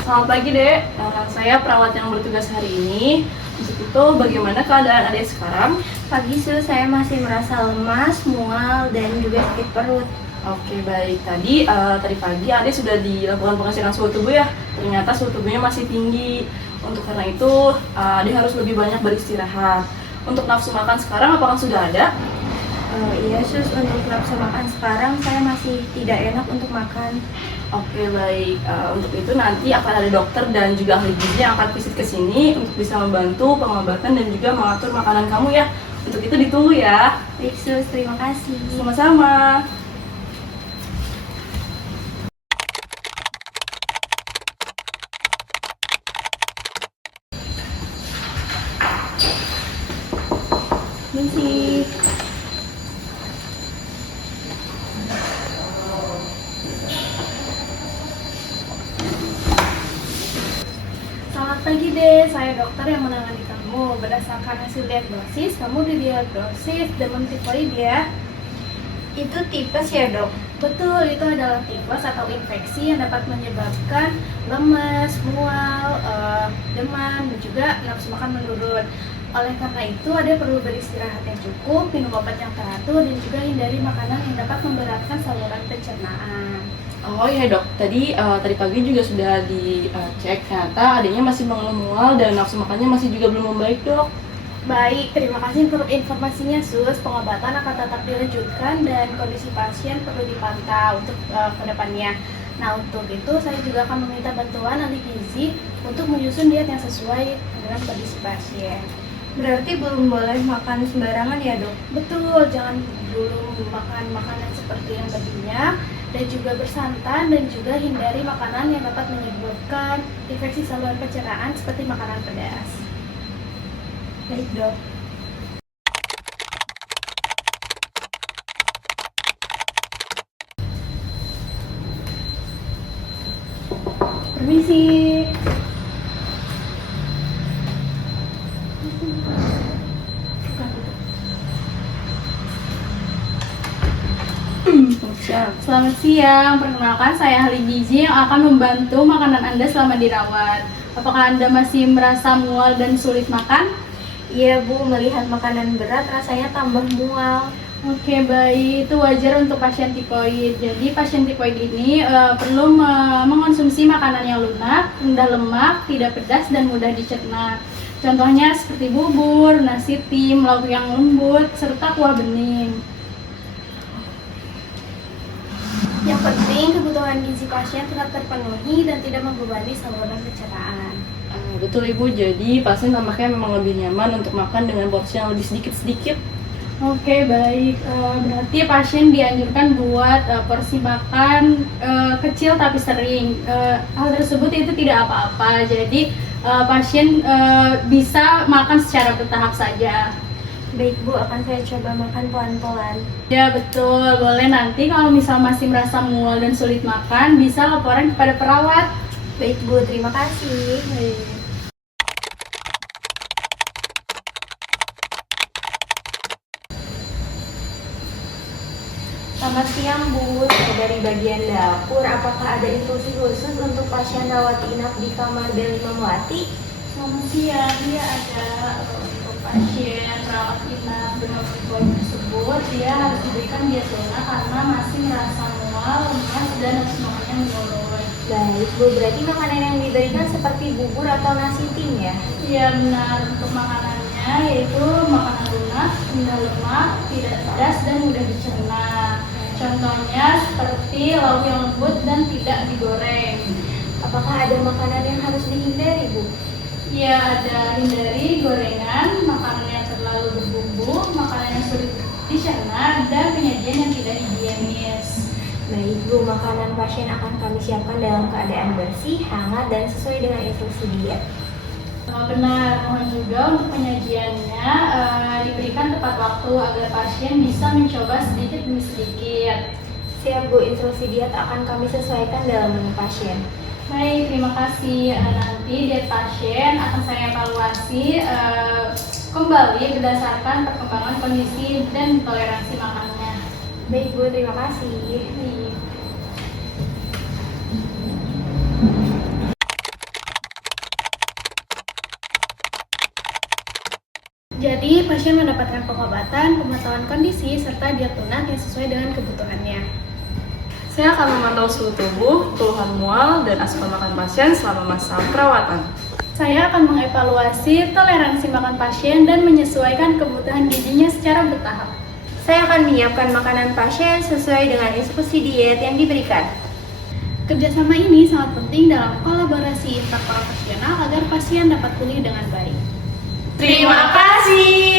Selamat pagi, Dek. Saya perawat yang bertugas hari ini. Untuk itu, bagaimana keadaan Adek sekarang? Pagi Sus, saya masih merasa lemas, mual, dan juga sakit perut. Oke, baik. Tadi pagi Adek sudah dilakukan pengecekan suhu tubuh ya. Ternyata suhu tubuhnya masih tinggi. Untuk karena itu, Adek harus lebih banyak beristirahat. Untuk nafsu makan sekarang, apakah sudah ada? Iya Sus, untuk nafsu makan sekarang saya masih tidak enak untuk makan. Oke, baik. Untuk itu nanti akan ada dokter dan juga ahli gizi yang akan visit ke sini untuk bisa membantu pengobatan dan juga mengatur makanan kamu ya. Untuk itu ditunggu ya. Baik Sus, terima kasih. Sama-sama. Misi. Selamat pagi deh, saya dokter yang menangani kamu. Berdasarkan hasil diagnosis, kamu didiagnosis demam tifoid ya. Itu tipes ya dok? Betul, itu adalah tipes atau infeksi yang dapat menyebabkan lemas, mual, demam, dan juga nafsu makan menurun. Oleh karena itu, ada perlu beristirahat yang cukup, minum obat yang teratur, dan juga hindari makanan yang dapat memberatkan saluran pencernaan. Oh iya dok, tadi pagi juga sudah dicek, ternyata adanya masih mengeluh mual dan nafsu makannya masih juga belum membaik dok. Baik, terima kasih untuk informasinya Sus. Pengobatan akan tetap dilanjutkan dan kondisi pasien perlu dipantau untuk kedepannya. Nah, untuk itu saya juga akan meminta bantuan ahli gizi untuk menyusun diet yang sesuai dengan kondisi pasien. Berarti belum boleh makan sembarangan ya dok? Betul, jangan dulu makan makanan seperti yang berminyak dan juga bersantan, dan juga hindari makanan yang dapat menyebabkan infeksi saluran pencernaan seperti makanan pedas. Baik dok. Permisi. Selamat siang, perkenalkan saya ahli gizi yang akan membantu makanan Anda selama dirawat. Apakah Anda masih merasa mual dan sulit makan? Iya Bu, melihat makanan berat rasanya tambah mual. Oke, baik, itu wajar untuk pasien tipoid. Jadi pasien tipoid ini perlu mengonsumsi makanan yang lunak, rendah lemak, tidak pedas, dan mudah dicerna. Contohnya seperti bubur, nasi tim, lauk yang lembut, serta kuah bening. Yang penting kebutuhan gizi pasien tetap terpenuhi dan tidak membebani saluran pencernaan. Betul Ibu, jadi pasien tampaknya memang lebih nyaman untuk makan dengan porsi yang lebih sedikit-sedikit. Oke, baik. Berarti pasien dianjurkan buat porsi makan kecil tapi sering. Hal tersebut itu tidak apa-apa. Jadi pasien bisa makan secara bertahap saja. Baik Bu, akan saya coba makan pelan-pelan. Ya betul. Boleh nanti kalau misal masih merasa mual dan sulit makan, bisa laporan kepada perawat. Baik Bu, terima kasih. Selamat siang Bu, saya dari bagian dapur. Apakah ada instruksi khusus untuk pasien rawat inap di kamar B5 Melati? Selamat siang, dia ada untuk pasien rawat inap dengan tipoid tersebut, dia harus diberikan diazona karena masih merasa mual, lemas, dan nafsu makannya menurun. Baik Bu, berarti makanan yang diberikan seperti bubur atau nasi tim ya? Iya benar, untuk makanannya yaitu makanan lunak, rendah lemak, tidak pedas, dan mudah dicerna. Contohnya seperti lauk yang lembut dan tidak digoreng. Apakah ada makanan yang harus dihindari Bu? Iya, ada hindari gorengan, makanan yang terlalu berbumbu, makanan yang sulit dicerna, dan penyajian yang tidak higienis. Baik Bu, makanan pasien akan kami siapkan dalam keadaan bersih, hangat, dan sesuai dengan instruksi diet. Benar, mohon juga untuk penyajiannya diberikan tepat waktu agar pasien bisa mencoba sedikit demi sedikit. Siap Bu, instruksi diet akan kami sesuaikan dalam menu pasien. Baik, terima kasih. Nanti diet pasien akan saya evaluasi kembali berdasarkan perkembangan kondisi dan toleransi makannya. Baik Bu, terima kasih. Baik. Jadi, pasien mendapatkan pengobatan, pemantauan kondisi, serta diet lunak yang sesuai dengan kebutuhannya. Saya akan memantau suhu tubuh, keluhan mual, dan asupan makan pasien selama masa perawatan. Saya akan mengevaluasi toleransi makan pasien dan menyesuaikan kebutuhan gizinya secara bertahap. Saya akan menyiapkan makanan pasien sesuai dengan instruksi diet yang diberikan. Kerjasama ini sangat penting dalam kolaborasi interprofesional agar pasien dapat pulih dengan baik. Terima kasih.